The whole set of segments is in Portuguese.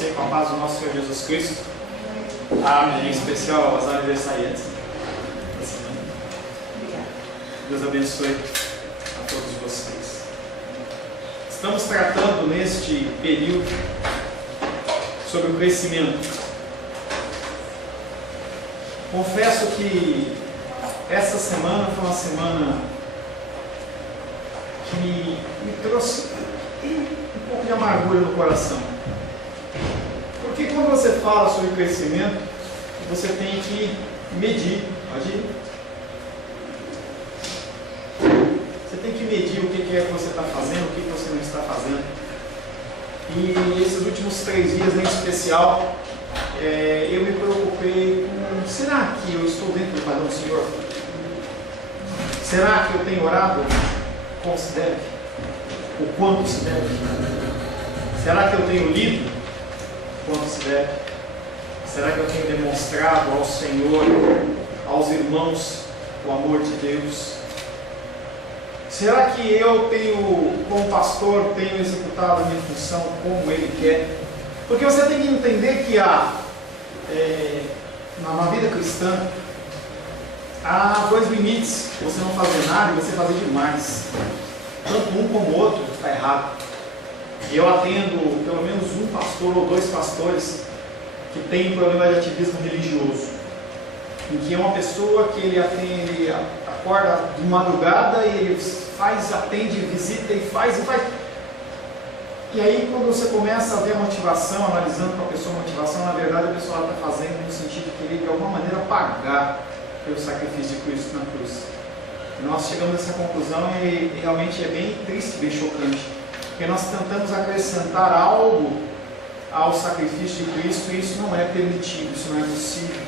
você com a paz do nosso Senhor Jesus Cristo. Em especial aos aniversariantes da semana. Deus abençoe a todos vocês. Estamos tratando neste período sobre o crescimento. Confesso que essa semana foi uma semana que me trouxe um pouco de amargura no coração. Porque quando você fala sobre crescimento, você tem que medir. Você tem que medir o que é que você está fazendo, o que você não está fazendo. E esses últimos 3 dias em especial, eu me preocupei com: será que eu estou dentro do padrão do Senhor? Será que eu tenho orado como se deve? O quanto se deve? Será que eu tenho lido quanto se deve? Será que eu tenho demonstrado ao Senhor, aos irmãos, o amor de Deus? Será que eu tenho, como pastor, tenho executado a minha função como Ele quer? Porque você tem que entender que na vida cristã, há 2 limites: você não fazer nada e você fazer demais. Tanto um como o outro está errado. E eu atendo pelo menos um pastor ou 2 pastores que tem problema de ativismo religioso, em que é uma pessoa que ele acorda de madrugada e ele atende, visita e faz. E aí, quando você começa a ver a motivação, analisando com a pessoa a motivação, na verdade a pessoa está fazendo no sentido de querer de alguma maneira pagar pelo sacrifício de Cristo na cruz. E nós chegamos a essa conclusão e realmente é bem triste, bem chocante, porque nós tentamos acrescentar algo ao sacrifício de Cristo e isso não é permitido, isso não é possível.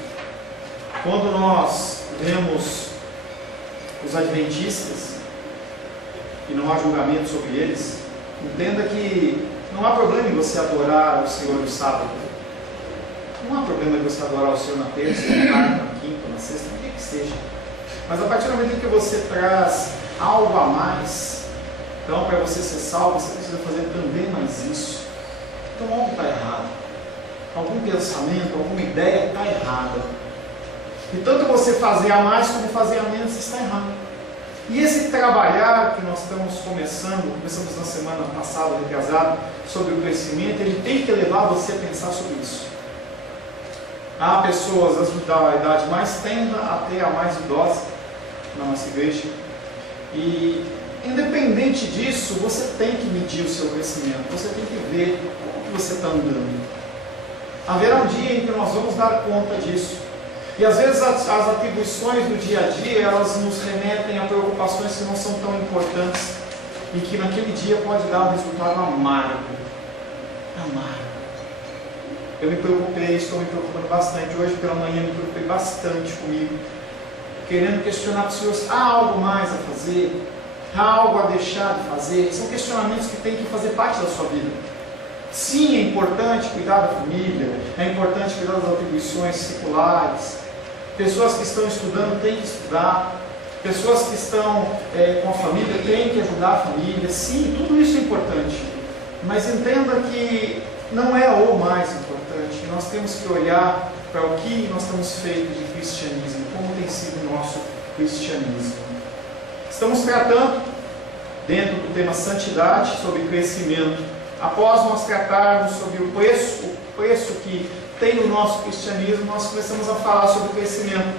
Quando nós vemos os adventistas, e não há julgamento sobre eles, entenda que não há problema em você adorar o Senhor no sábado. Não há problema em você adorar o Senhor na terça, na quarta, na quinta, na sexta, o que seja. Mas a partir do momento em que você traz algo a mais, então para você ser salvo, você precisa fazer também mais isso. Então algo está errado. Algum pensamento, alguma ideia está errada. E tanto você fazer a mais como fazer a menos está errado. E esse trabalhar que nós estamos começamos na semana passada, retrasada, sobre o crescimento, ele tem que levar você a pensar sobre isso. Há pessoas da idade mais tenra até a mais idosa na nossa igreja. E independente disso, você tem que medir o seu crescimento, você tem que ver como que você está andando. Haverá um dia em que nós vamos dar conta disso. E às vezes as atribuições do dia a dia, elas nos remetem a preocupações que não são tão importantes e que naquele dia pode dar um resultado amargo. Eu me preocupei, estou me preocupando bastante. Hoje pela manhã me preocupei bastante comigo, querendo questionar para o Senhor: há algo mais a fazer? Há algo a deixar de fazer? São questionamentos que têm que fazer parte da sua vida. Sim, é importante cuidar da família, é importante cuidar das atribuições seculares. Pessoas que estão estudando têm que estudar, pessoas que estão com a família têm que ajudar a família. Sim, tudo isso é importante, mas entenda que não é o mais importante. Nós temos que olhar para o que nós temos feito de cristianismo, como tem sido o nosso cristianismo. Estamos tratando, dentro do tema santidade, sobre crescimento. Após nós tratarmos sobre o preço que tem no nosso cristianismo, nós começamos a falar sobre o crescimento.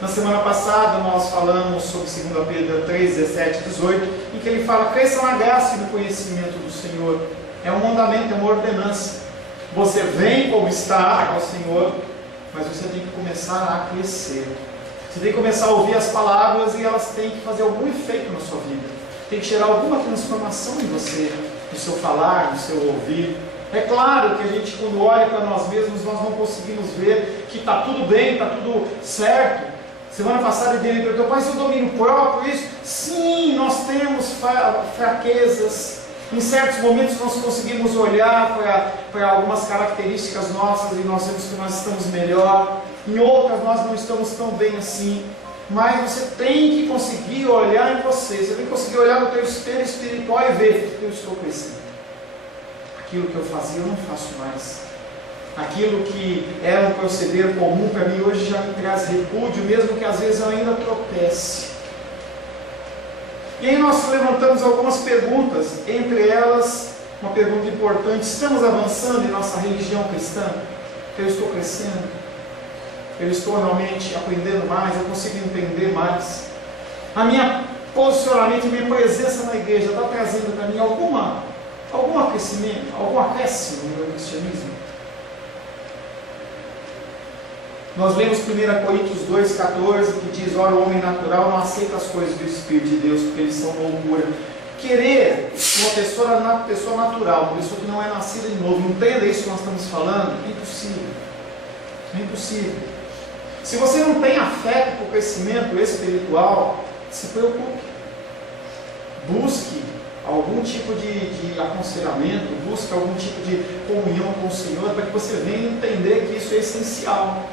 Na semana passada nós falamos sobre 2 Pedro 3, 17 e 18, em que ele fala: cresça na graça e no conhecimento do Senhor. É um mandamento, é uma ordenança. Você vem como está ao Senhor, mas você tem que começar a crescer. Você tem que começar a ouvir as palavras e elas têm que fazer algum efeito na sua vida. Tem que gerar alguma transformação em você, no seu falar, no seu ouvir. É claro que a gente, quando olha para nós mesmos, nós não conseguimos ver que está tudo bem, está tudo certo. Semana passada ele me perguntou: mas o domínio próprio, isso? Sim, nós temos fraquezas. Em certos momentos nós conseguimos olhar para algumas características nossas e nós vemos que nós estamos melhor. Em outras nós não estamos tão bem assim. Mas você tem que conseguir olhar em você tem que conseguir olhar no teu espelho espiritual e ver: eu estou crescendo. Aquilo que eu fazia eu não faço mais. Aquilo que era um proceder comum para mim hoje já me traz repúdio, mesmo que às vezes eu ainda tropece. E aí nós levantamos algumas perguntas, entre elas uma pergunta importante: estamos avançando em nossa religião cristã? Eu estou crescendo? Eu estou realmente aprendendo mais? Eu consigo entender mais? A minha posicionamento, a minha presença na igreja está trazendo para mim algum aquecimento, algum acréscimo no meu cristianismo? Nós lemos 1 Coríntios 2,14, que diz: ora, o homem natural não aceita as coisas do Espírito de Deus, porque eles são loucura. Querer uma pessoa natural, uma pessoa que não é nascida de novo, entenda isso que nós estamos falando, é impossível. É impossível. Se você não tem afeto para o crescimento espiritual, se preocupe. Busque algum tipo de aconselhamento, busque algum tipo de comunhão com o Senhor, para que você venha entender que isso é essencial.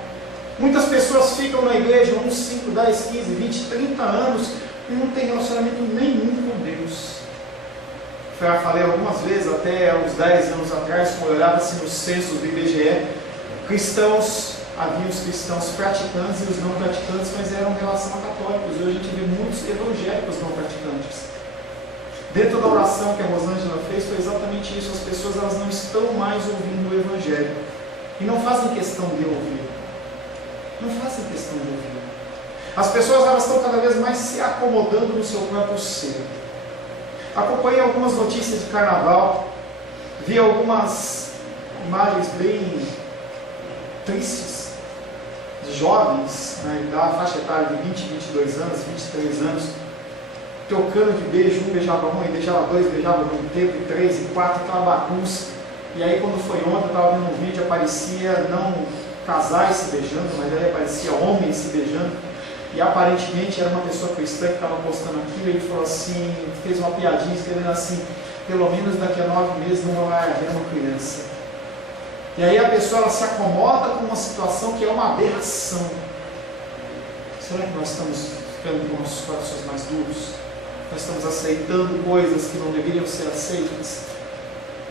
Muitas pessoas ficam na igreja uns 5, 10, 15, 20, 30 anos e não tem relacionamento nenhum com Deus. Já falei algumas vezes, até uns 10 anos atrás, quando eu olhava assim nos censos do IBGE, havia os cristãos praticantes e os não praticantes, mas eram em relação a católicos. Hoje a gente vê muitos evangélicos não praticantes. Dentro da oração que a Rosângela fez, foi exatamente isso. As pessoas elas não estão mais ouvindo o Evangelho. E não fazem questão de ouvir. Não fazem questão de ouvir. As pessoas elas estão cada vez mais se acomodando no seu próprio ser. Acompanhei algumas notícias de carnaval, vi algumas imagens bem tristes de jovens, né, da faixa etária de 20, 22 anos, 23 anos, trocando de beijo, um beijava um, e beijava dois, beijava um tempo, e 3, e 4, aquela bagunça. E aí quando foi ontem, eu estava vendo um vídeo, aparecia não casais se beijando, mas aí aparecia homens se beijando. E aparentemente era uma pessoa cristã que estava postando aquilo, e ele falou assim, fez uma piadinha escrevendo assim: pelo menos daqui a 9 meses não vai haver uma criança. E aí a pessoa ela se acomoda com uma situação que é uma aberração. Será que nós estamos ficando com nossos corações mais duros? Nós estamos aceitando coisas que não deveriam ser aceitas?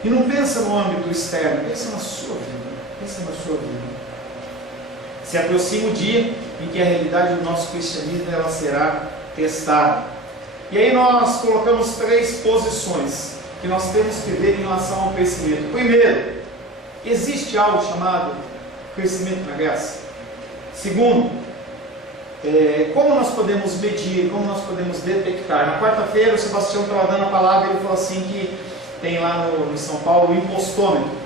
E não pensa no âmbito externo, pensa na sua vida. Pensa na sua vida. Se aproxima o dia em que a realidade do nosso cristianismo ela será testada. E aí nós colocamos 3 posições que nós temos que ver em relação ao crescimento. Primeiro, existe algo chamado crescimento na graça? Segundo, como nós podemos medir, como nós podemos detectar? Na quarta-feira o Sebastião estava dando a palavra e ele falou assim que tem lá no São Paulo o impostômetro.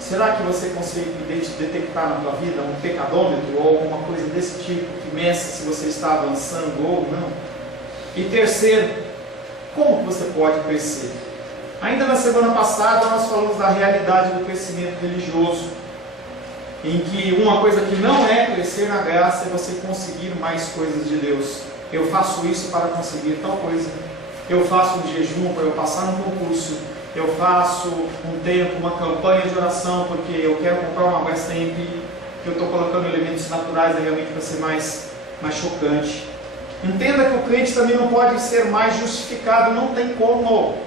Será que você consegue detectar na tua vida um pecadômetro ou alguma coisa desse tipo que meça se você está avançando ou não? E terceiro, como que você pode crescer? Ainda na semana passada nós falamos da realidade do crescimento religioso, em que uma coisa que não é crescer na graça é você conseguir mais coisas de Deus. Eu faço isso para conseguir tal coisa, eu faço um jejum para eu passar no concurso, eu faço um tempo, uma campanha de oração porque eu quero comprar uma Brastemp, que eu estou colocando elementos naturais realmente para ser mais chocante. Entenda que o crente também não pode ser mais justificado, não tem como.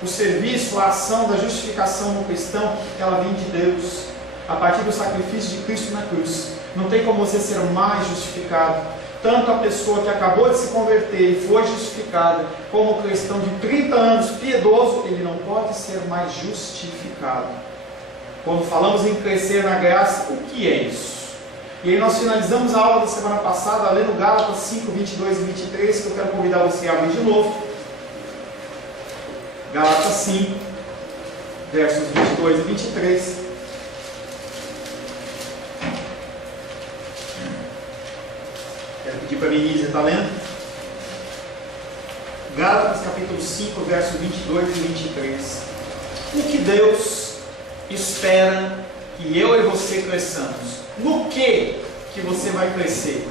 O serviço, a ação da justificação no cristão, ela vem de Deus, a partir do sacrifício de Cristo na cruz. Não tem como você ser mais justificado. Tanto a pessoa que acabou de se converter e foi justificada, como o cristão de 30 anos, piedoso, ele não pode ser mais justificado. Quando falamos em crescer na graça, o que é isso? E aí nós finalizamos a aula da semana passada, lendo Gálatas 5, 22 e 23, que eu quero convidar você a abrir de novo. Gálatas 5, versos 22 e 23. Quero pedir para a Denise estar lendo. Gálatas capítulo 5, versos 22 e 23. O que Deus espera que eu e você cresçamos? No que você vai crescer?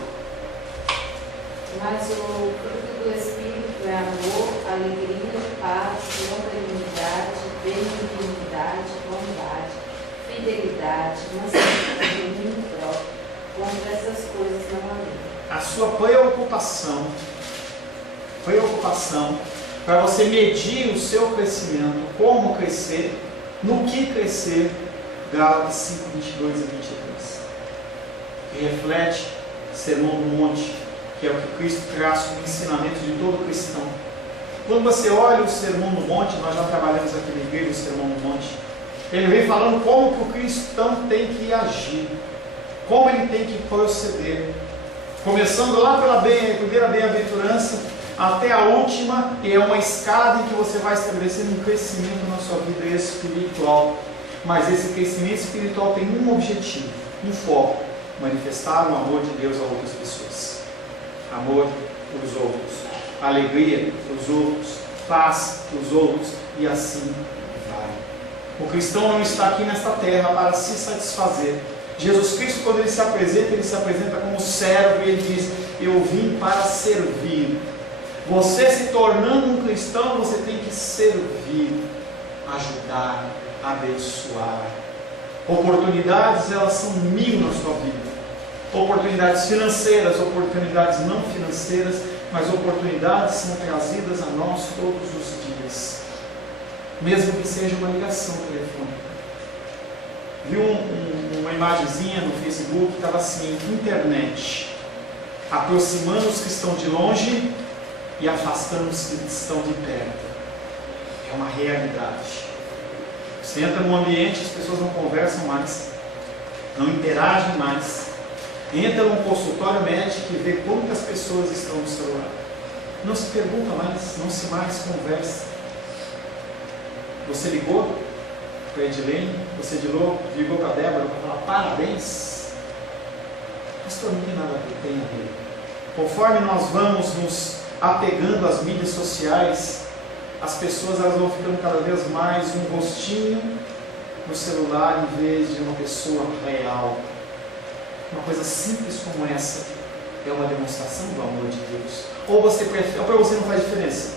Mas o fruto do Espírito é amor, alegria, paz, longanimidade, benignidade, bondade, fidelidade, mansidão, domínio próprio. Contra essas coisas não há lei. A sua preocupação para você medir o seu crescimento, como crescer, no que crescer, Gálatas 5, 22 a 23. Que reflete o Sermão do Monte, que é o que Cristo traz como ensinamento de todo cristão. Quando você olha o Sermão do Monte, nós já trabalhamos aqui na igreja o Sermão do Monte, ele vem falando como que o cristão tem que agir, como ele tem que proceder, começando lá pela primeira bem-aventurança até a última, e é uma escada em que você vai estabelecendo um crescimento na sua vida espiritual. Mas esse crescimento espiritual tem um objetivo, um foco: manifestar o amor de Deus a outras pessoas. Amor para os outros, alegria para os outros, paz para os outros, e assim vai. O cristão não está aqui nesta terra para se satisfazer. Jesus Cristo, quando ele se apresenta como servo, e ele diz: eu vim para servir. Você se tornando um cristão, você tem que servir, ajudar, abençoar. Oportunidades, elas são mil na sua vida. Oportunidades financeiras, oportunidades não financeiras, mas oportunidades são trazidas a nós todos os dias, mesmo que seja uma ligação telefônica. Vi uma imagenzinha no Facebook que estava assim: internet, aproximando os que estão de longe e afastando os que estão de perto. É uma realidade. Você entra num ambiente, as pessoas não conversam mais, não interagem mais. Entra num consultório médico e vê quantas pessoas estão no celular. Não se pergunta mais, não se mais conversa. Você ligou para a Edilene, você ligou para a Débora para falar parabéns. Pastor, não tem nada a ver, tem a ver. Conforme nós vamos nos apegando às mídias sociais, as pessoas elas vão ficando cada vez mais um rostinho no celular em vez de uma pessoa real. Uma coisa simples como essa é uma demonstração do amor de Deus. Ou você prefere, ou para você não faz diferença,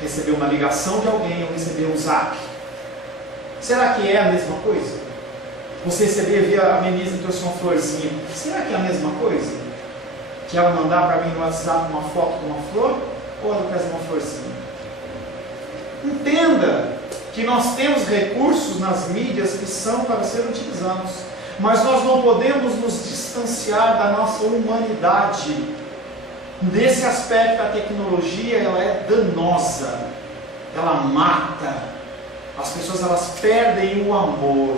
receber uma ligação de alguém ou receber um zap. Será que é a mesma coisa? Você receber via a Menisa trouxe uma florzinha. Será que é a mesma coisa? Que ela mandar para mim no WhatsApp uma foto com uma flor, ou ela traz uma florzinha? Entenda que nós temos recursos nas mídias que são para serem utilizados, mas nós não podemos nos distanciar da nossa humanidade. Nesse aspecto, a tecnologia ela é danosa, ela mata. As pessoas elas perdem o amor,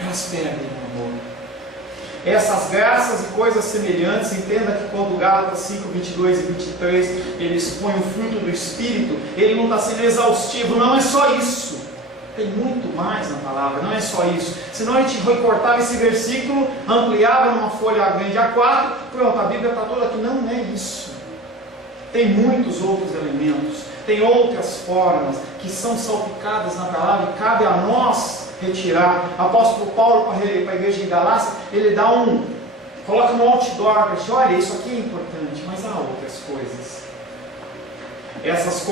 elas perdem o amor. Essas graças e coisas semelhantes, entenda que quando Gálatas 5, 22 e 23, ele expõe o fruto do Espírito, ele não está sendo exaustivo, não é só isso. Tem muito mais na palavra, não é só isso. Senão a gente recortava esse versículo, ampliava numa folha grande A4, pronto, a Bíblia está toda aqui. Não é isso. Tem muitos outros elementos, tem outras formas que são salpicadas na palavra e cabe a nós retirar. O apóstolo Paulo, para a igreja de Galácia, ele dá coloca no outdoor para gente: olha, isso aqui é importante, mas há outras coisas. Essas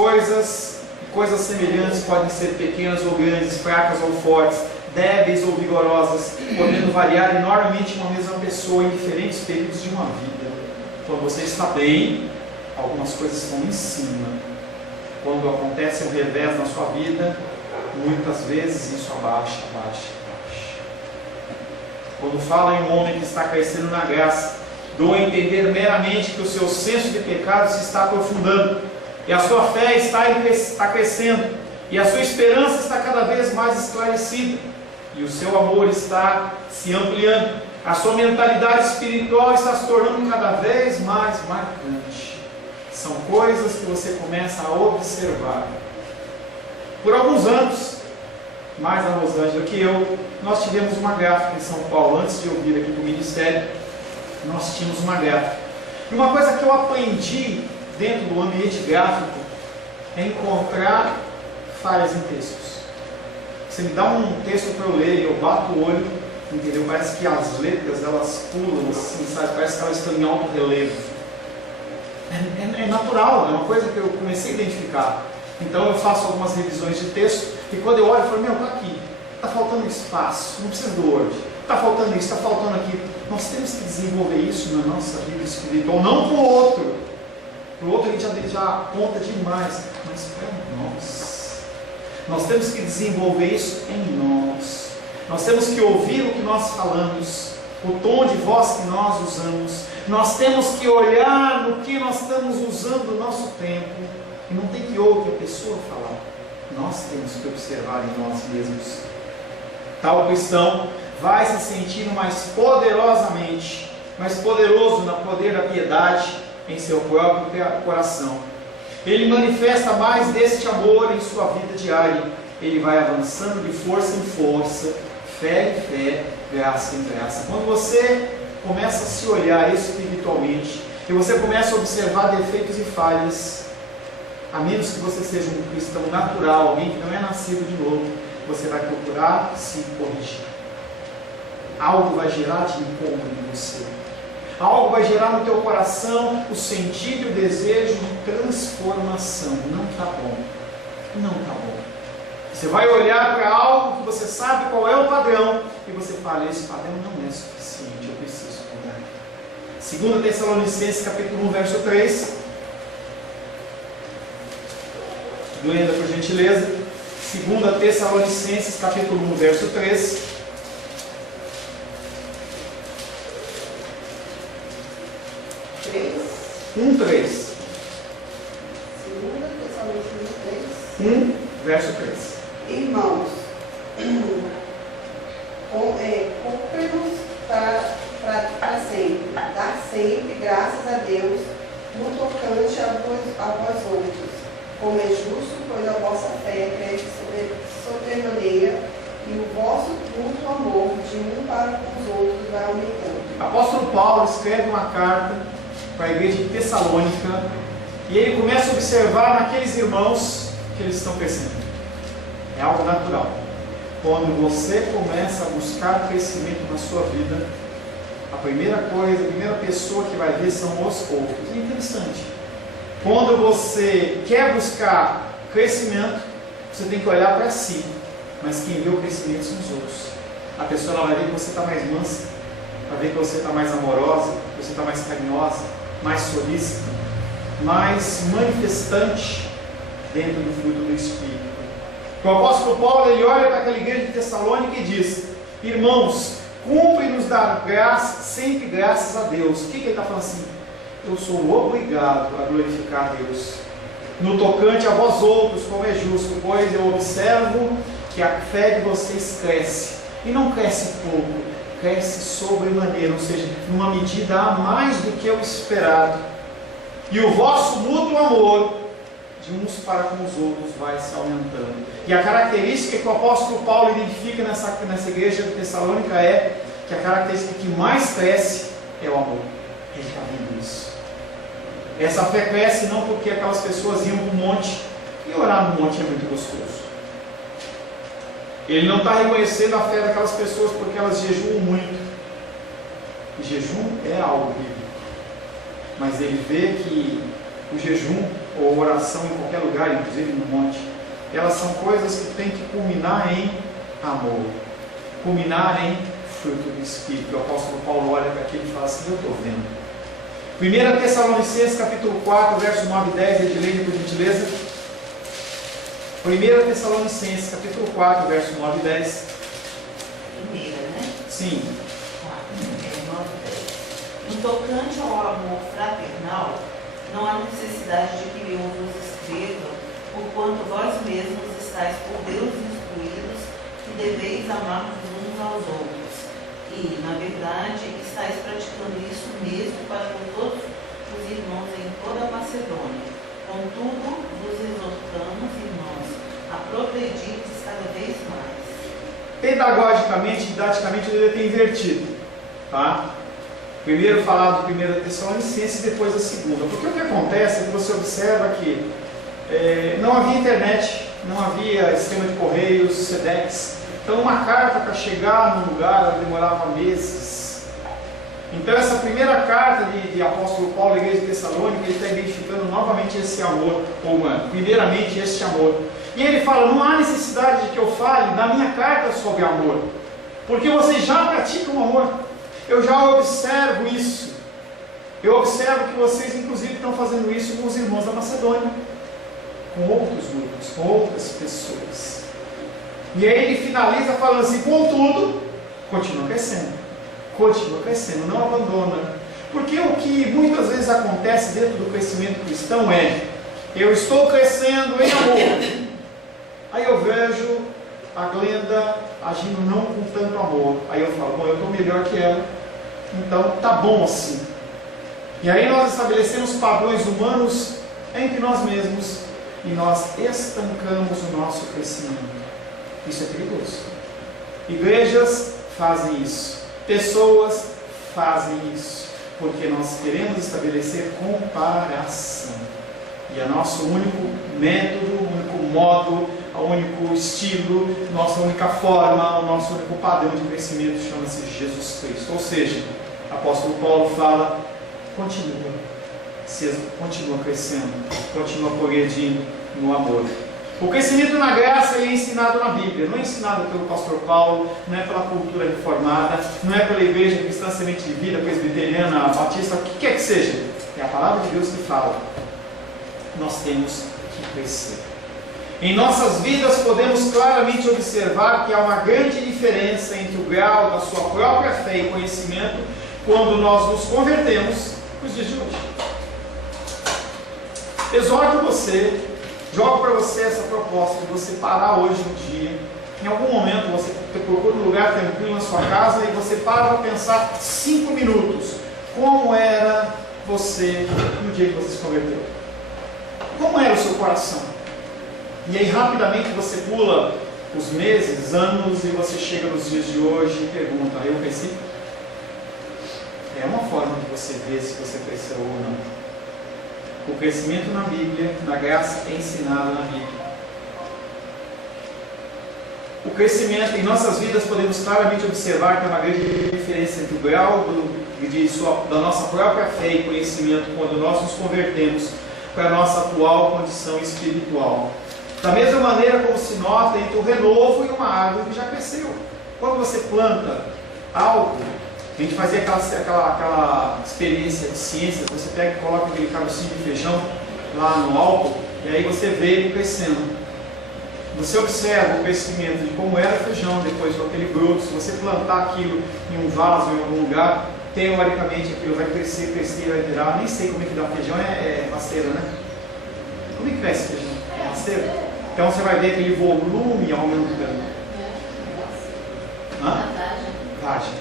coisas semelhantes podem ser pequenas ou grandes, fracas ou fortes, débeis ou vigorosas, podendo variar enormemente uma mesma pessoa em diferentes períodos de uma vida. Quando você está bem, algumas coisas estão em cima. Quando acontece um revés na sua vida, muitas vezes isso abaixa. Quando fala em um homem que está crescendo na graça, dou a entender meramente que o seu senso de pecado se está aprofundando, e a sua fé está crescendo, e a sua esperança está cada vez mais esclarecida, e o seu amor está se ampliando, a sua mentalidade espiritual está se tornando cada vez mais marcante. São coisas que você começa a observar. Por alguns anos, mais a Rosângela que eu, nós tivemos uma gráfica em São Paulo. Antes de eu vir aqui para o ministério, nós tínhamos uma gráfica. E uma coisa que eu aprendi dentro do ambiente gráfico é encontrar falhas em textos. Você me dá um texto para eu ler e eu bato o olho, entendeu? Parece que as letras elas pulam assim, sabe? Parece que elas estão em alto relevo. É natural, é uma coisa que eu comecei a identificar. Então eu faço algumas revisões de texto e quando eu olho eu falo: meu, está aqui, está faltando espaço, não precisa do Word, está faltando isso, está faltando aquilo. Nós temos que desenvolver isso na nossa vida espiritual, não para o outro. Para o outro a gente já aponta demais, mas para nós. Nós temos que desenvolver isso em nós. Nós temos que ouvir o que nós falamos, o tom de voz que nós usamos. Nós temos que olhar no que nós estamos usando o nosso tempo. E não tem que outra pessoa falar. Nós temos que observar em nós mesmos. Tal cristão vai se sentindo mais poderosamente, mais poderoso no poder da piedade em seu próprio coração. Ele manifesta mais deste amor em sua vida diária. Ele vai avançando de força em força, fé em fé, graça em graça. Quando você começa a se olhar espiritualmente, e você começa a observar defeitos e falhas, a menos que você seja um cristão natural, alguém que não é nascido de novo, você vai procurar se corrigir. Algo vai gerar de incômodo em você. Algo vai gerar no teu coração o sentido e o desejo de transformação. Não está bom. Não está bom. Você vai olhar para algo que você sabe qual é o padrão e você fala, esse padrão não é suficiente, eu preciso mudar. 2 Tessalonicenses capítulo 1, verso 3. Glenda, por gentileza. 2 Tessalonicenses capítulo 1, verso 3. 1, 3. 2 Tessalonicenses 3. 1, verso 3. Irmãos, cumpre-nos para sempre, dar sempre graças a Deus no tocante a vós outros, como é justo, pois a vossa fé cresce sobremaneira e o vosso mútuo amor de um para com os outros vai aumentando. Apóstolo Paulo escreve uma carta para a igreja de Tessalônica e ele começa a observar naqueles irmãos que eles estão crescendo. É algo natural. Quando você começa a buscar crescimento na sua vida, a primeira coisa, a primeira pessoa que vai ver são os outros. É interessante. Quando você quer buscar crescimento, você tem que olhar para si. Mas quem vê o crescimento são os outros. A pessoa ela vai ver que você está mais mansa, vai ver que você está mais amorosa, que você está mais carinhosa, mais solícita, mais manifestante dentro do fruto do Espírito. O apóstolo Paulo ele olha para aquela igreja de Tessalônica e diz: irmãos, cumpre-nos dar graça, sempre graças a Deus. O que ele está falando assim? Eu sou obrigado a glorificar a Deus no tocante a vós outros, como é justo, pois eu observo que a fé de vocês cresce, e não cresce pouco, cresce sobremaneira, ou seja, numa medida a mais do que o esperado, e o vosso mútuo amor de uns para com os outros vai se aumentando. E a característica que o apóstolo Paulo identifica nessa igreja de Tessalônica é que a característica que mais cresce é o amor. Ele está vendo isso. Essa fé cresce não porque aquelas pessoas iam para o monte, e orar no monte é muito gostoso. Ele não está reconhecendo a fé daquelas pessoas porque elas jejuam muito. E jejum é algo bíblico. Mas ele vê que o jejum ou oração em qualquer lugar, inclusive no monte, elas são coisas que têm que culminar em amor, culminar em fruto do Espírito. O apóstolo Paulo olha para aquilo e fala assim: eu estou vendo. 1 Tessalonicenses capítulo 4, verso 9 e 10, Edilene, por gentileza. 1 Tessalonicenses capítulo 4, verso 9 e 10. Primeira, né? Sim. 9 e 10. No tocante ao amor fraternal, não há necessidade de que eu vos escreva, porquanto vós mesmos estáis por Deus instruídos que deveis amar uns aos outros. E, na verdade, estáis praticando isso mesmo para com todos os irmãos em toda a Macedônia. Contudo, vos exortamos, irmãos, a progredirdes cada vez mais. Pedagogicamente, didaticamente, eu deveria ter invertido. Tá? Primeiro falar do 1 Tessalonicenses e depois da segunda. Porque o que acontece é que você observa que não havia internet, não havia sistema de correios, SEDEX. Então uma carta para chegar no lugar ela demorava meses. Então essa primeira carta de apóstolo Paulo à igreja de Tessalônica, ele está identificando novamente esse amor, primeiramente esse amor. E ele fala: não há necessidade de que eu fale da minha carta sobre amor, porque vocês já praticam amor. Eu já observo isso. Eu observo que vocês inclusive estão fazendo isso com os irmãos da Macedônia, com outros grupos, com outras pessoas. E aí ele finaliza falando assim: contudo, continua crescendo, não abandona. Porque o que muitas vezes acontece dentro do crescimento cristão é: eu estou crescendo em amor, aí eu vejo a Glenda agindo não com tanto amor, aí eu falo: bom, eu estou melhor que ela, então tá bom assim. E aí nós estabelecemos padrões humanos entre nós mesmos e nós estancamos o nosso crescimento. Isso é perigoso. Igrejas fazem isso, pessoas fazem isso, porque nós queremos estabelecer comparação. E é nosso único método, o único modo, o único estilo, nossa única forma, o nosso único padrão de crescimento chama-se Jesus Cristo. Ou seja, o apóstolo Paulo fala: continua crescendo, continua progredindo no amor. O crescimento na graça é ensinado na Bíblia, não é ensinado pelo pastor Paulo, não é pela cultura reformada, não é pela igreja cristã Semente de Vida, presbiteriana, batista, o que quer que seja. É a palavra de Deus que fala. Nós temos que crescer. Em nossas vidas podemos claramente observar que há uma grande diferença entre o grau da sua própria fé e conhecimento quando nós nos convertemos nos dias de hoje. Exorto você, jogo para você essa proposta de você parar hoje no dia. Em algum momento você procura um lugar tranquilo na sua casa e você para para pensar 5 minutos. Como era você no dia que você se converteu? Como era o seu coração? E aí rapidamente você pula os meses, anos, e você chega nos dias de hoje e pergunta: eu cresci? É uma forma de você ver se você cresceu ou não. O crescimento na Bíblia, na graça, é ensinado na Bíblia. O crescimento em nossas vidas podemos claramente observar que há uma grande diferença entre o grau da nossa própria fé e conhecimento quando nós nos convertemos para a nossa atual condição espiritual. Da mesma maneira como se nota entre o renovo e uma árvore que já cresceu. Quando você planta algo, a gente fazia aquela experiência de ciências, você pega e coloca aquele carocinho de feijão lá no alto, e aí você vê ele crescendo. Você observa o crescimento de como era o feijão depois com aquele broto. Se você plantar aquilo em um vaso, em algum lugar, teoricamente aquilo vai crescer, vai virar. Nem sei como é que dá feijão, é rasteira, né? Como é que cresce feijão? É rasteira? Então você vai ver aquele volume aumentando. Vagem.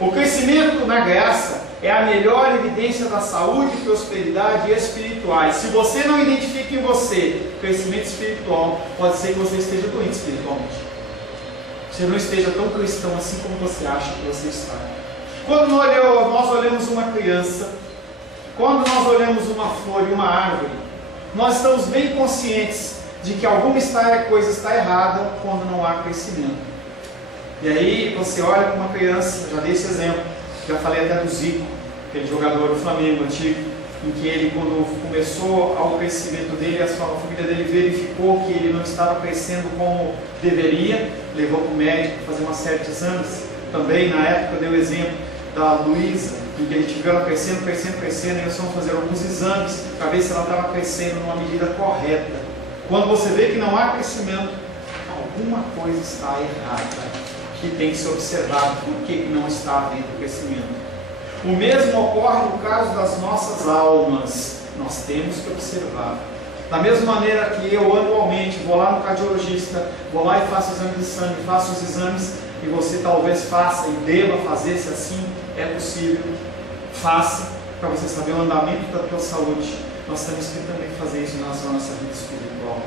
O crescimento na graça é a melhor evidência da saúde e prosperidade espirituais. Se você não identifica em você crescimento espiritual, pode ser que você esteja doente espiritualmente. Você não esteja tão cristão assim como você acha que você está. Quando nós olhamos uma criança, quando nós olhamos uma flor e uma árvore, nós estamos bem conscientes de que alguma coisa está errada quando não há crescimento. E aí você olha para uma criança, já dei esse exemplo, já falei até do Zico, aquele jogador do Flamengo antigo, em que ele, quando começou ao crescimento dele, a família dele verificou que ele não estava crescendo como deveria, levou para o médico para fazer uma série de exames. Também na época deu o exemplo da Luísa, em que a gente viu ela crescendo, e nós fomos fazer alguns exames para ver se ela estava crescendo numa medida correta. Quando você vê que não há crescimento, alguma coisa está errada, que tem que ser observado. Por que não está havendo crescimento? O mesmo ocorre no caso das nossas almas. Nós temos que observar. Da mesma maneira que eu anualmente vou lá no cardiologista, vou lá e faço o exame de sangue, faço os exames, e você talvez faça e deva fazer, se assim é possível, faça, para você saber o andamento da tua saúde. Nós temos que também fazer isso na nossa vida espiritual.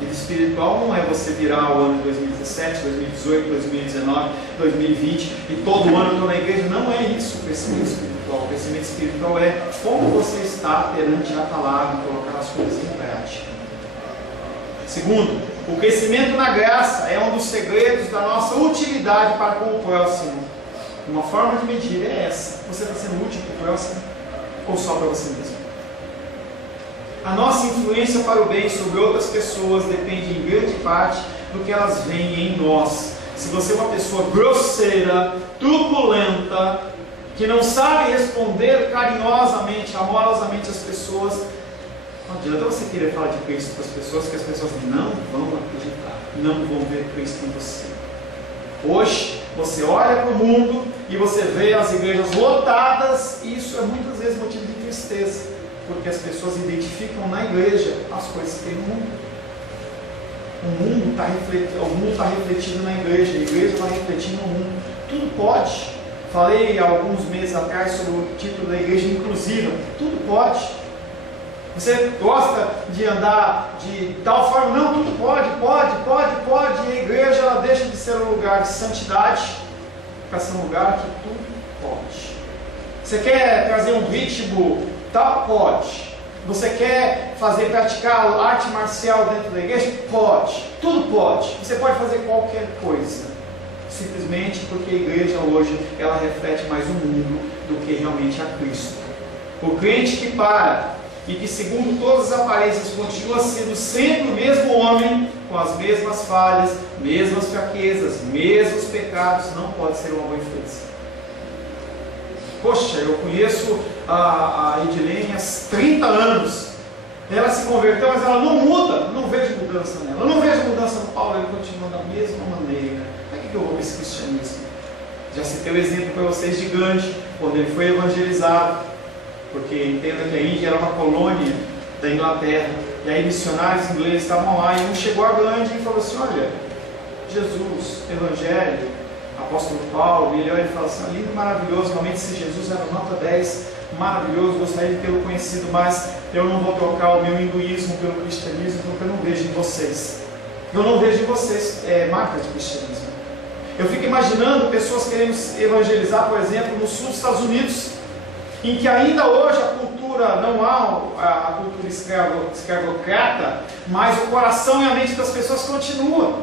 Vida espiritual não é você virar o ano de 2017, 2018, 2019, 2020 e todo ano eu estou na igreja. Não é isso o crescimento espiritual. O crescimento espiritual é como você está perante a palavra, colocar as coisas em prática. Segundo, o crescimento na graça é um dos segredos da nossa utilidade para com o próximo. Uma forma de medir é essa: você está sendo útil para o próximo ou só para você mesmo? A nossa influência para o bem sobre outras pessoas depende em grande parte do que elas veem em nós. Se você é uma pessoa grosseira, truculenta, que não sabe responder carinhosamente, amorosamente às pessoas, Não adianta você querer falar de Cristo para as pessoas que as pessoas não vão acreditar, não vão ver Cristo em você. Hoje, você olha para o mundo e você vê as igrejas lotadas, e isso é muitas vezes motivo de tristeza, porque as pessoas identificam na igreja as coisas que tem no mundo. O mundo está refletido na igreja, a igreja está refletindo no mundo. Tudo pode. Falei há alguns meses atrás sobre o título da igreja inclusiva. Tudo pode. Você gosta de andar de tal forma? Não, tudo pode. E a igreja ela deixa de ser um lugar de santidade para ser um lugar que tudo pode. Você quer trazer um ritmo? Tal? Pode. Você quer praticar arte marcial dentro da igreja? Pode. Tudo pode. Você pode fazer qualquer coisa. Simplesmente porque a igreja hoje ela reflete mais o mundo do que realmente a Cristo. O crente que para e que, segundo todas as aparências, continua sendo sempre o mesmo homem, com as mesmas falhas, mesmas fraquezas, mesmos pecados, não pode ser uma boa influência. Poxa, eu conheço a Edilene há 30 anos. Ela se converteu, mas ela não muda. Não vejo mudança nela. Eu não vejo mudança no Paulo, ele continua da mesma maneira. Para que eu vou esse cristianismo? Já citei o exemplo para vocês de Gandhi, quando ele foi evangelizado. Porque entenda que a Índia era uma colônia da Inglaterra. E aí missionários ingleses estavam lá. E um chegou a Gandhi e falou assim: olha, Jesus, Evangelho, apóstolo Paulo. E ele olha e fala assim: lindo, maravilhoso, realmente esse Jesus era nota 10, maravilhoso, gostaria de tê-lo conhecido, mas eu não vou trocar o meu hinduísmo pelo cristianismo, porque eu não vejo em vocês. Eu não vejo em vocês marcas de cristianismo. Eu fico imaginando pessoas querendo evangelizar, por exemplo, no sul dos Estados Unidos, em que ainda hoje a cultura, não há a cultura escravocrata, mas o coração e a mente das pessoas continuam.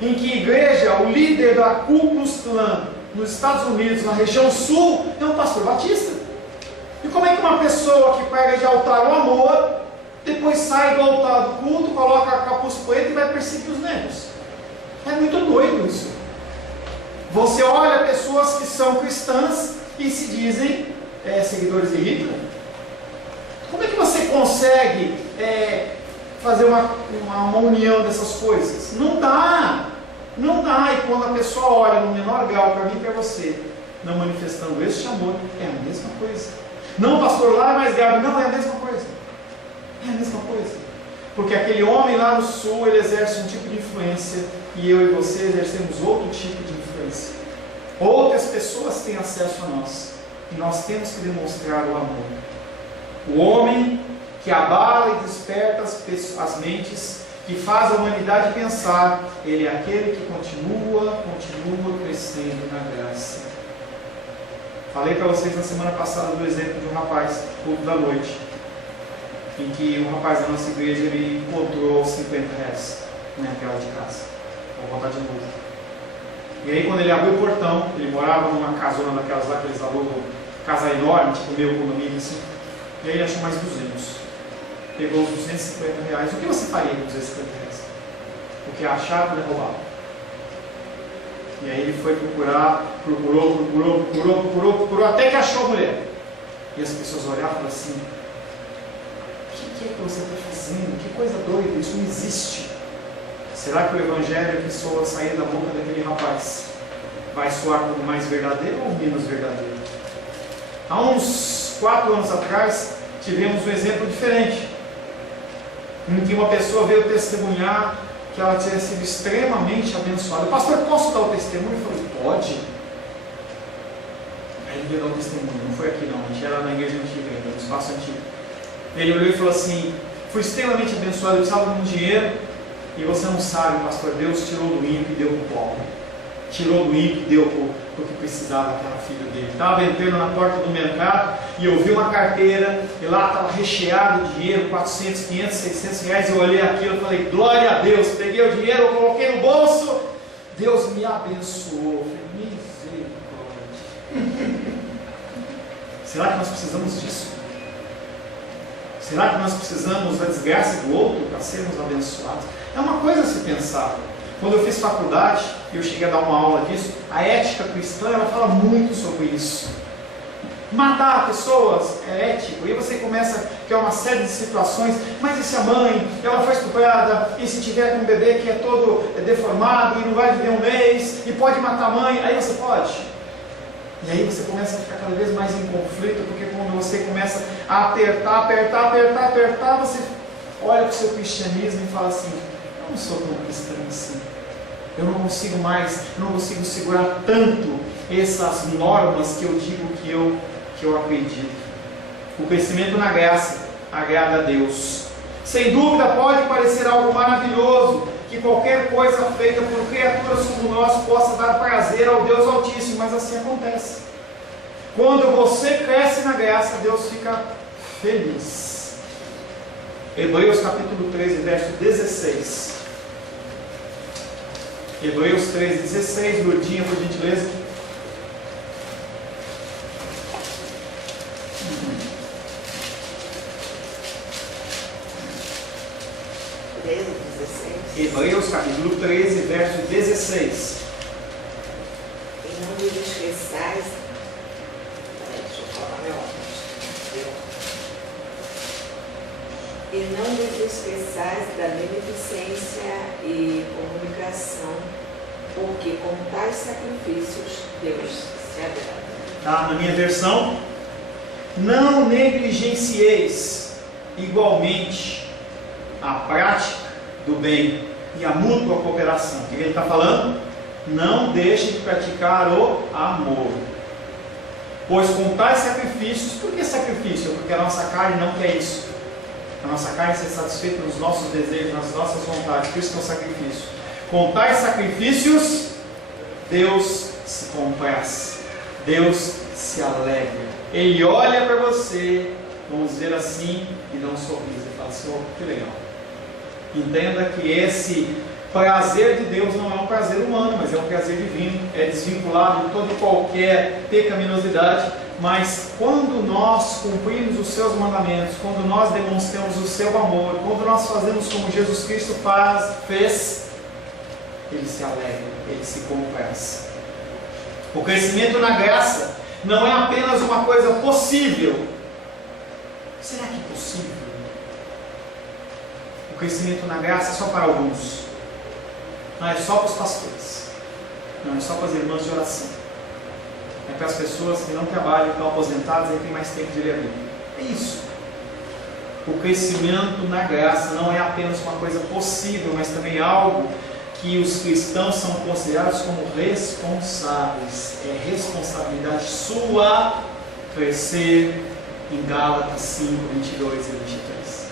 Em que a igreja, o líder da Ku Klux Klan nos Estados Unidos, na região sul, é um pastor batista. E como é que uma pessoa que prega de altar o amor, depois sai do altar do culto, coloca a capuz poeta e vai perseguir os negros? É muito doido isso. Você olha pessoas que são cristãs e se dizem seguidores de Hitler. Como é que você consegue fazer uma união dessas coisas? Não dá. E quando a pessoa olha no menor grau para mim e para você, não manifestando este amor, é a mesma coisa. Não, pastor, lá é mais grave. Não, é a mesma coisa. É a mesma coisa. Porque aquele homem lá no sul, ele exerce um tipo de influência, e eu e você exercemos outro tipo de influência. Outras pessoas têm acesso a nós, e nós temos que demonstrar o amor. O homem que abala e desperta as mentes, que faz a humanidade pensar, ele é aquele que continua crescendo na graça. Falei para vocês na semana passada do exemplo de um rapaz, culto da noite, em que um rapaz da nossa igreja ele encontrou 50 reais na entrada de casa, vou voltar de novo. E aí quando ele abriu o portão, ele morava numa casona daquelas lá que eles alugam, casa enorme, tipo meio condomínio assim, e aí ele achou mais 200. Pegou os 250 reais. O que você faria com 250 reais? O que acharam é roubar. E aí ele foi procurar, procurou, até que achou a mulher. E as pessoas olhavam e falaram assim: o que é que você está fazendo? Que coisa doida, isso não existe. Será que o evangelho que soa sair da boca daquele rapaz vai soar como mais verdadeiro ou menos verdadeiro? Há uns 4 anos atrás, tivemos um exemplo diferente, em que uma pessoa veio testemunhar que ela tinha sido extremamente abençoada. Pastor, posso dar o testemunho? Eu falei: pode. Aí ele veio dar o testemunho, não foi aqui não, a gente era na igreja antiga ainda, no espaço antigo. Ele olhou e falou assim: fui extremamente abençoado, eu precisava de um dinheiro, e você não sabe, pastor, Deus tirou do ímpio e deu para o pobre. Tirou do ímpio e deu para o que precisava, aquela filha dele. Estava entrando na porta do mercado e eu vi uma carteira e lá estava recheado de dinheiro, 400, 500, 600 reais. Eu olhei aquilo e falei: glória a Deus. Peguei o dinheiro, eu coloquei no bolso, Deus me abençoou. Eu falei: misericórdia. Será que nós precisamos disso? Será que nós precisamos da desgraça do outro para sermos abençoados? É uma coisa a se pensar. Quando eu fiz faculdade, eu cheguei a dar uma aula disso, a ética cristã ela fala muito sobre isso. Matar pessoas é ético. E você começa a criar uma série de situações. Mas e se a mãe, ela foi estuprada, e se tiver com um bebê que é todo deformado e não vai viver um mês, e pode matar a mãe, aí você pode. E aí você começa a ficar cada vez mais em conflito, porque quando você começa a apertar, você olha para o seu cristianismo e fala assim: eu não sou tão cristão assim. Eu não consigo segurar tanto essas normas que eu digo que eu acredito. O crescimento na graça agrada a Deus. Sem dúvida pode parecer algo maravilhoso que qualquer coisa feita por criaturas como nós possa dar prazer ao Deus Altíssimo, mas assim acontece. Quando você cresce na graça, Deus fica feliz. Hebreus capítulo 13, verso 16. Hebreus 13, 16, Lourdinha, por gentileza. Hebreus capítulo 13, verso 16. E não vos esqueçais. Deixa eu falar meu óculos. E não vos esqueçais da beneficência e comunicação, porque com tais sacrifícios Deus se agrada. Na minha versão, não negligencieis igualmente a prática do bem e a mútua cooperação. O que ele está falando? Não deixe de praticar o amor. Pois com tais sacrifícios, por que sacrifício? Porque a nossa carne não quer isso. A nossa carne ser satisfeita nos nossos desejos, nas nossas vontades. Por isso que é um sacrifício. Com tais sacrifícios, Deus se comprasse. Deus se alegra. Ele olha para você, vamos dizer assim, e dá um sorriso. Ele fala assim: oh, que legal. Entenda que esse prazer de Deus não é um prazer humano, mas é um prazer divino, é desvinculado de toda e qualquer pecaminosidade. Mas quando nós cumprimos os seus mandamentos, quando nós demonstramos o seu amor, quando nós fazemos como Jesus Cristo fez, ele se alegra, ele se compraze. O crescimento na graça não é apenas uma coisa possível. Será que é possível? O crescimento na graça é só para alguns. Não é só para os pastores. Não é só para as irmãs de oração. É para as pessoas que não trabalham, estão aposentadas e têm mais tempo de ler a Bíblia. É isso. O crescimento na graça não é apenas uma coisa possível, mas também algo que os cristãos são considerados como responsáveis. É responsabilidade sua crescer em Gálatas 5, 22 e 23.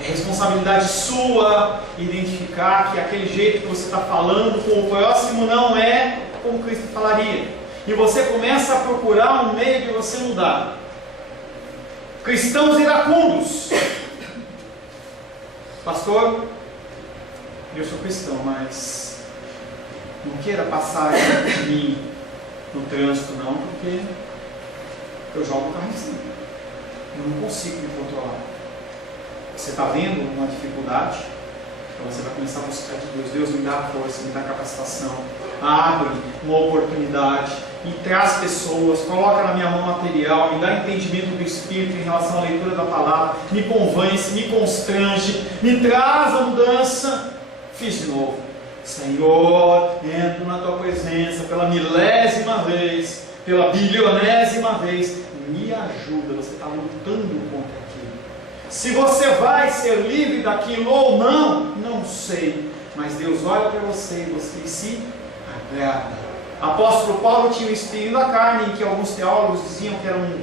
É responsabilidade sua identificar que aquele jeito que você está falando com o próximo não é como Cristo falaria. E você começa a procurar um meio de você mudar. Cristãos iracundos. Pastor, eu sou cristão, mas não queira passar de mim no trânsito não, porque eu jogo o carro em cima. Eu não consigo me controlar. Você está vendo uma dificuldade? Então você vai começar a buscar de Deus. Deus me dá força, me dá capacitação. Abre uma oportunidade e traz pessoas, coloca na minha mão material, me dá entendimento do Espírito em relação à leitura da palavra, me convence, me constrange, me traz a mudança. Fiz de novo. Senhor, entro na tua presença pela milésima vez, pela bilionésima vez, me ajuda. Você está lutando contra aquilo. Se você vai ser livre daquilo ou não, não sei, mas Deus olha para você e você se agrada. Apóstolo Paulo tinha o espinho da carne, em que alguns teólogos diziam que era um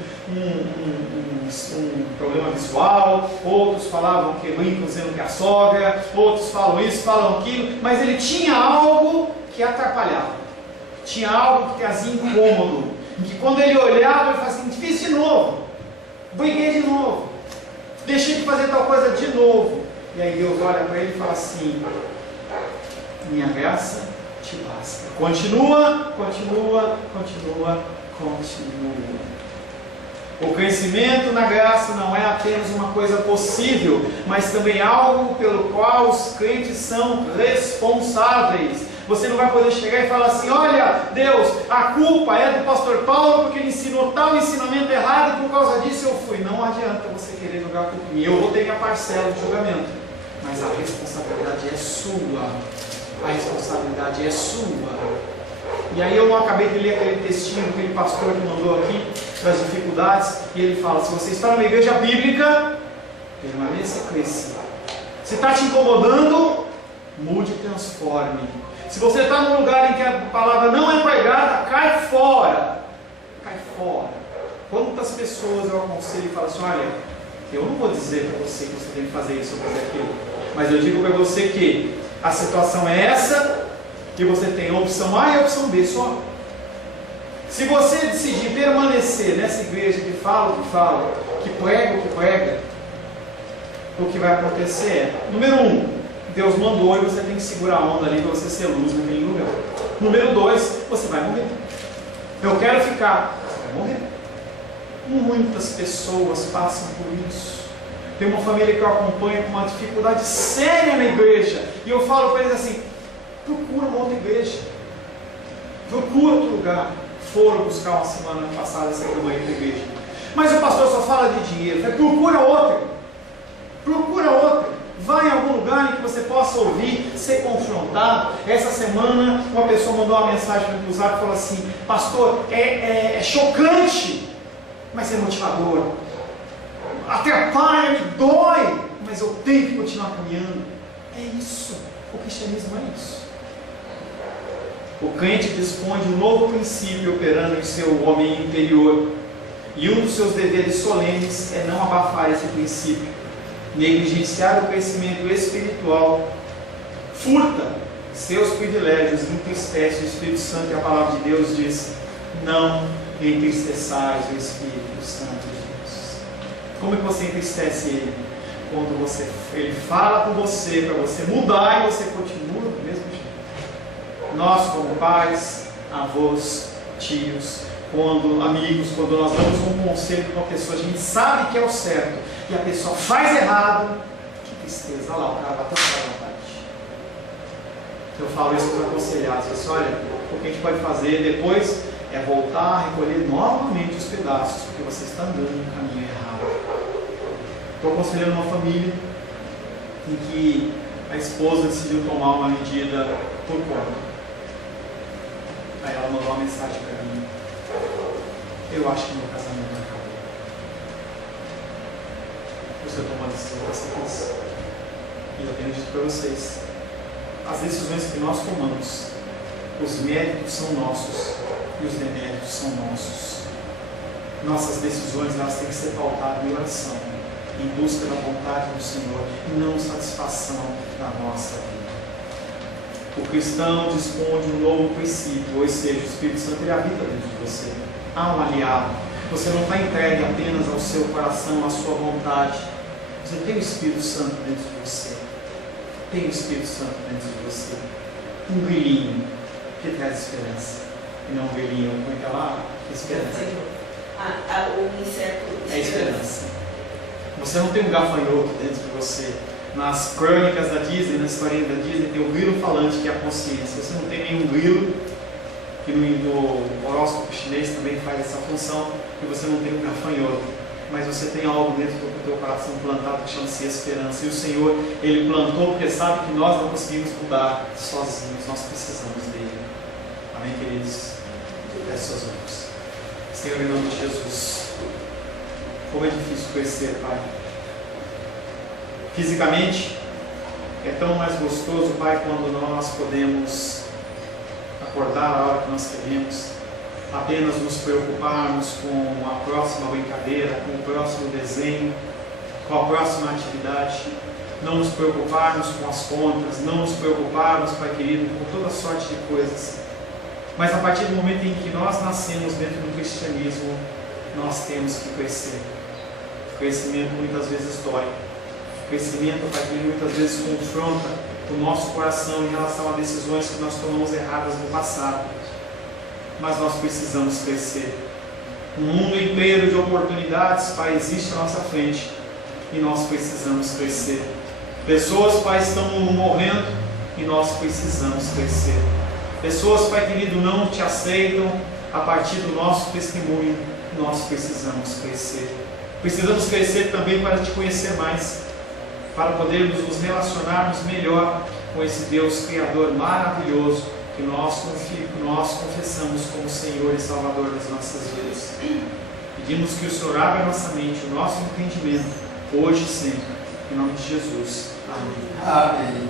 problema visual, outros falavam que brincam dizendo que é a sogra, outros falam isso, falam aquilo, mas ele tinha algo que atrapalhava, tinha algo que trazia incômodo, em que quando ele olhava, ele falava assim: fiz de novo, briguei de novo, deixei de fazer tal coisa de novo. E aí Deus olha para ele e fala assim: minha graça te basta. Continua, continua, continua, continua. O crescimento na graça não é apenas uma coisa possível, mas também algo pelo qual os crentes são responsáveis. Você não vai poder chegar e falar assim: olha, Deus, a culpa é do pastor Paulo porque ele ensinou tal ensinamento errado e por causa disso eu fui. Não adianta você querer jogar a culpa em mim. Eu vou ter minha parcela de julgamento, mas a responsabilidade é sua. A responsabilidade é sua. E aí eu não acabei de ler aquele textinho daquele pastor que mandou aqui, das dificuldades, e ele fala: se você está numa igreja bíblica, permaneça com esse. Se está te incomodando, mude e transforme. Se você está num lugar em que a palavra não é pregada, cai fora. Cai fora. Quantas pessoas eu aconselho e falo assim: olha, eu não vou dizer para você que você tem que fazer isso ou fazer aquilo, mas eu digo para você que a situação é essa, que você tem a opção A e a opção B só. Se você decidir permanecer nessa igreja que fala o que fala, que prega o que prega, o que vai acontecer é: número 1, Deus mandou e você tem que segurar a onda ali para você ser luz naquele lugar. Número 2, você vai morrer. Eu quero ficar, você vai morrer. Muitas pessoas passam por isso. Tem uma família que eu acompanho com uma dificuldade séria na igreja, e eu falo para eles assim: procura uma outra igreja, procura outro lugar. Foram buscar uma semana passada essa campanha da igreja, mas o pastor só fala de dinheiro. Eu falei: procura outra, procura outra. Vai em algum lugar em que você possa ouvir, ser confrontado. Essa semana uma pessoa mandou uma mensagem no WhatsApp e falou assim: pastor, é chocante, mas é motivador. Atrapalha, me dói, mas eu tenho que continuar caminhando. É isso, o cristianismo é isso. O crente dispõe de um novo princípio operando em seu homem interior, e um dos seus deveres solenes é não abafar esse princípio, negligenciar o crescimento espiritual, furta seus privilégios, entristece o Espírito Santo. E a palavra de Deus diz: não entristeçais o Espírito Santo de Deus. Como é que você entristece ele? Quando ele fala com você para você mudar e você continua do mesmo jeito. Nós, como pais, avós, tios, amigos, quando nós damos um conselho para uma pessoa, a gente sabe que é o certo e a pessoa faz errado, que tristeza. Olha lá, o cara bateu na vontade. Eu falo isso para os aconselhados: assim, olha, o que a gente pode fazer depois é voltar a recolher novamente os pedaços, porque você está andando no caminho errado. Estou aconselhando uma família em que a esposa decidiu tomar uma medida por conta. Aí ela mandou uma mensagem para mim: eu acho que meu casamento acabou. Você tomou uma decisão que você quis. E eu tenho dito para vocês: as decisões que nós tomamos, os méritos são nossos e os deméritos são nossos. Nossas decisões, elas têm que ser pautadas em oração, em busca da vontade do Senhor, e não satisfação da nossa vida. O cristão dispõe de um novo princípio, ou seja, o Espírito Santo ele habita dentro de você. Há um aliado. Você não está entregue apenas ao seu coração, à sua vontade. Você tem o Espírito Santo dentro de você. Tem o Espírito Santo dentro de você. Um grilinho que traz esperança. E não um grilinho, como é que é lá? Esperança. O inseto. É esperança. Você não tem um gafanhoto dentro de você. Nas crônicas da Disney, na historinha da Disney, tem o grilo falante, que é a consciência. Você não tem nenhum grilo, que no horóscopo chinês também faz essa função, e você não tem um gafanhoto, mas você tem algo dentro do teu coração plantado que chama-se esperança. E o Senhor, Ele plantou porque sabe que nós não conseguimos mudar sozinhos, nós precisamos dEle. Amém, queridos? Feche seus olhos. Senhor, em nome de Jesus, como é difícil crescer, Pai. Fisicamente, é tão mais gostoso, Pai, quando nós podemos acordar a hora que nós queremos, apenas nos preocuparmos com a próxima brincadeira, com o próximo desenho, com a próxima atividade, não nos preocuparmos com as contas, não nos preocuparmos, Pai querido, com toda sorte de coisas. Mas a partir do momento em que nós nascemos dentro do cristianismo, nós temos que crescer. O crescimento muitas vezes dói. O crescimento, Pai querido, muitas vezes confronta o nosso coração em relação a decisões que nós tomamos erradas no passado. Mas nós precisamos crescer. Um mundo inteiro de oportunidades, Pai, existe à nossa frente e nós precisamos crescer. Pessoas, Pai, estão morrendo e nós precisamos crescer. Pessoas, Pai querido, não te aceitam a partir do nosso testemunho. Nós precisamos crescer. Precisamos crescer também para te conhecer mais, para podermos nos relacionarmos melhor com esse Deus Criador maravilhoso que nós confessamos como Senhor e Salvador das nossas vidas. Pedimos que o Senhor abra a nossa mente, o nosso entendimento, hoje e sempre. Em nome de Jesus. Amém. Amém.